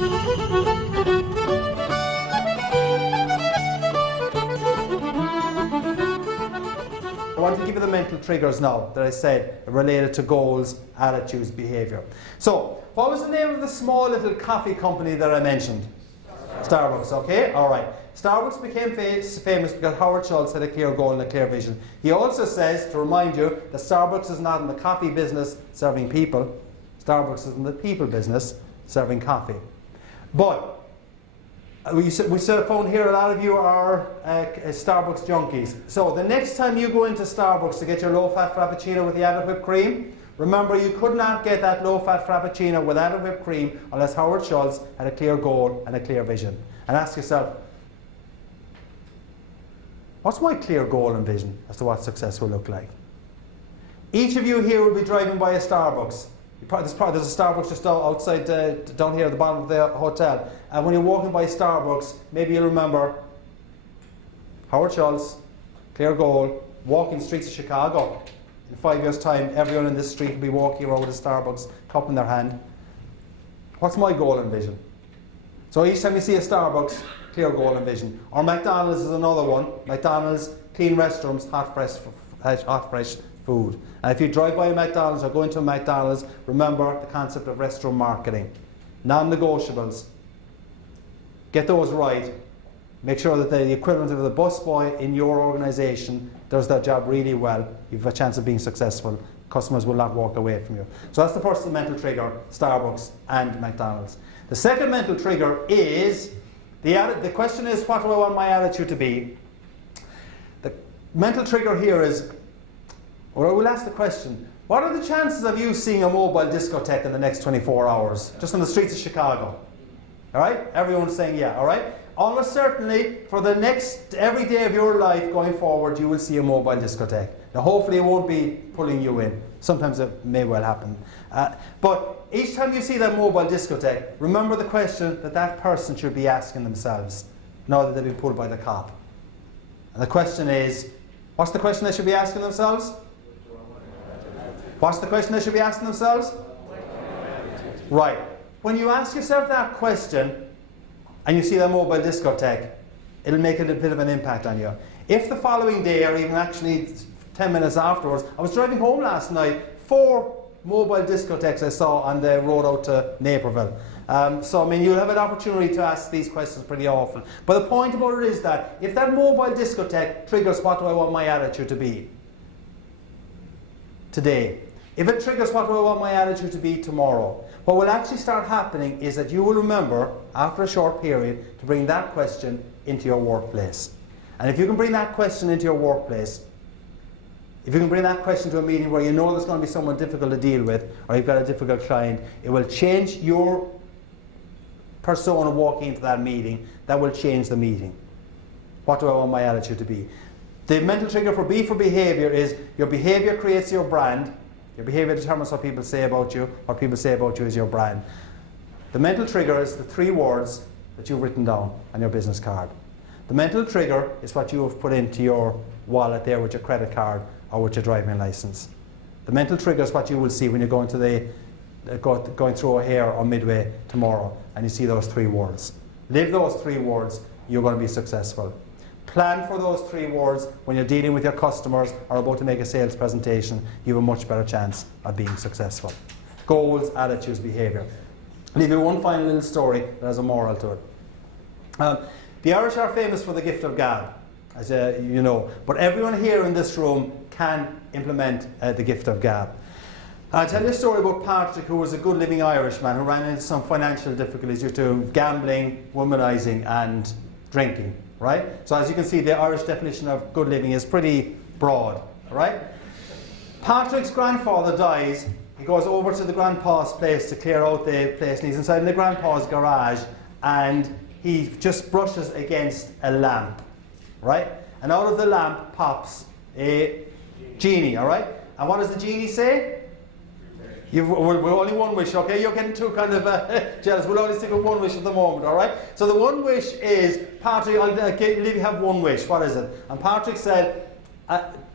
I want to give you the mental triggers now that I said related to goals, attitudes, behaviour. So, what was the name of the small little coffee company that I mentioned? Starbucks, okay? Alright. Starbucks became famous because Howard Schultz had a clear goal and a clear vision. He also says, to remind you, that Starbucks is not in the coffee business serving people. Starbucks is in the people business serving coffee. But we found here a lot of you are Starbucks junkies. So the next time you go into Starbucks to get your low-fat frappuccino with the added whipped cream, remember you could not get that low-fat frappuccino with added whipped cream unless Howard Schultz had a clear goal and a clear vision. And ask yourself, what's my clear goal and vision as to what success will look like? Each of you here will be driving by a Starbucks. There's a Starbucks just outside, down here at the bottom of the hotel. And when you're walking by Starbucks, maybe you'll remember Howard Schultz, clear goal, walking the streets of Chicago. In 5 years' time, everyone in this street will be walking around with a Starbucks cup in their hand. What's my goal and vision? So each time you see a Starbucks, clear goal and vision. Or McDonald's is another one. McDonald's, clean restrooms, hot fresh food. And if you drive by a McDonald's or go into a McDonald's, remember the concept of restroom marketing. Non-negotiables. Get those right. Make sure that the equivalent of the busboy in your organisation does that job really well. You have a chance of being successful. Customers will not walk away from you. So that's the first mental trigger, Starbucks and McDonald's. The second mental trigger is, the question is, what do I want my attitude to be? The mental trigger here is, or we'll ask the question, what are the chances of you seeing a mobile discotheque in the next 24 hours, just on the streets of Chicago? All right? Everyone's saying yeah, all right? Almost certainly, for the next, every day of your life going forward, you will see a mobile discotheque. Now, hopefully it won't be pulling you in. Sometimes it may well happen. But each time you see that mobile discotheque, remember the question that that person should be asking themselves, now that they've been pulled by the cop. And the question is, what's the question they should be asking themselves? What's the question they should be asking themselves? Right. When you ask yourself that question, and you see that mobile discotheque, it'll make a bit of an impact on you. If the following day, or even actually 10 minutes afterwards, I was driving home last night, 4 mobile discotheques I saw on the road out to Naperville. So, I mean, you'll have an opportunity to ask these questions pretty often. But the point about it is that if that mobile discotheque triggers what do I want my attitude to be today, if it triggers what do I want my attitude to be tomorrow, what will actually start happening is that you will remember, after a short period, to bring that question into your workplace. And if you can bring that question into your workplace, if you can bring that question to a meeting where you know there's going to be someone difficult to deal with, or you've got a difficult client, it will change your persona walking into that meeting. That will change the meeting. What do I want my attitude to be? The mental trigger for B for behaviour is your behaviour creates your brand. Your behaviour determines what people say about you. What people say about you is your brand. The mental trigger is the 3 words that you've written down on your business card. The mental trigger is what you have put into your wallet there with your credit card or with your driving license. The mental trigger is what you will see when you're going to going through O'Hare or Midway tomorrow and you see those 3 words. Live those 3 words, you're going to be successful. Plan for those 3 words when you're dealing with your customers or about to make a sales presentation. You have a much better chance of being successful. Goals, attitudes, behaviour. I'll leave you one final little story that has a moral to it. The Irish are famous for the gift of gab, as you know, but everyone here in this room can implement the gift of gab. I'll tell you a story about Patrick, who was a good living Irishman who ran into some financial difficulties due to gambling, womanizing and drinking. Right? So as you can see, the Irish definition of good living is pretty broad. Right? Patrick's grandfather dies. He goes over to the grandpa's place to clear out the place, and he's inside in the grandpa's garage, and he just brushes against a lamp. Right? And out of the lamp pops a genie. All right? And what does the genie say? We're only one wish, okay? You're getting too kind of jealous. We'll only stick with one wish at the moment, all right? So the one wish is, Patrick, I'll leave you have one wish. What is it? And Patrick said,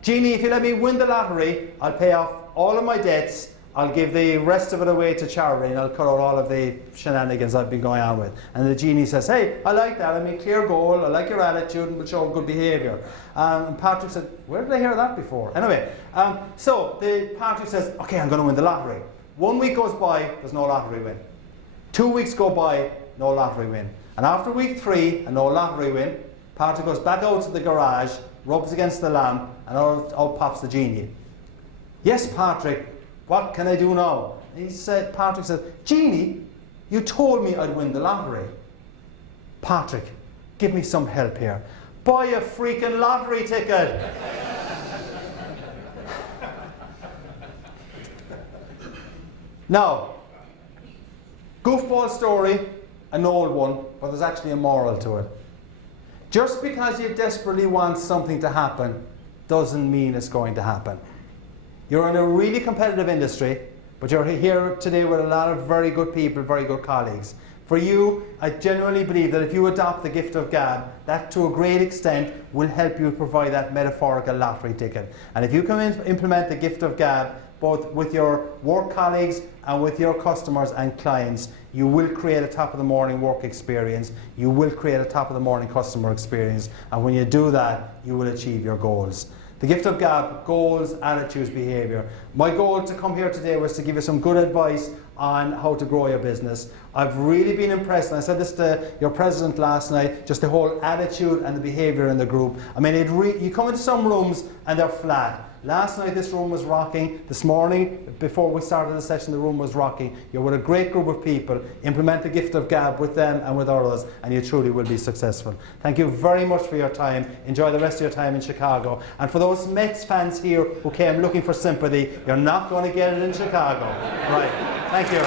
Genie, if you let me win the lottery, I'll pay off all of my debts, I'll give the rest of it away to charity and I'll cut out all of the shenanigans I've been going on with. And the genie says, hey, I like that, I mean, clear goal, I like your attitude and will show good behaviour. And Patrick said, where did I hear that before? Anyway, so Patrick says, okay, I'm going to win the lottery. 1 week goes by, there's no lottery win. 2 weeks go by, no lottery win. And after week 3, and no lottery win, Patrick goes back out to the garage, rubs against the lamp, and out pops the genie. Yes, Patrick, what can I do now? Patrick said, Genie, you told me I'd win the lottery. Patrick, give me some help here. Buy a freaking lottery ticket. Now, goofball story, an old one, but there's actually a moral to it. Just because you desperately want something to happen doesn't mean it's going to happen. You're in a really competitive industry, but you're here today with a lot of very good people, very good colleagues. For you, I genuinely believe that if you adopt the gift of gab, that to a great extent will help you provide that metaphorical lottery ticket. And if you can implement the gift of gab, both with your work colleagues and with your customers and clients, you will create a top of the morning work experience, you will create a top of the morning customer experience, and when you do that, you will achieve your goals. The gift of gab, goals, attitudes, behaviour. My goal to come here today was to give you some good advice on how to grow your business. I've really been impressed, and I said this to your president last night, just the whole attitude and the behaviour in the group. I mean, you come into some rooms and they're flat. Last night this room was rocking. This morning, before we started the session, the room was rocking. You're with a great group of people. Implement the gift of gab with them and with others, and you truly will be successful. Thank you very much for your time. Enjoy the rest of your time in Chicago. And for those Mets fans here who came looking for sympathy, you're not going to get it in Chicago. Right. Thank you.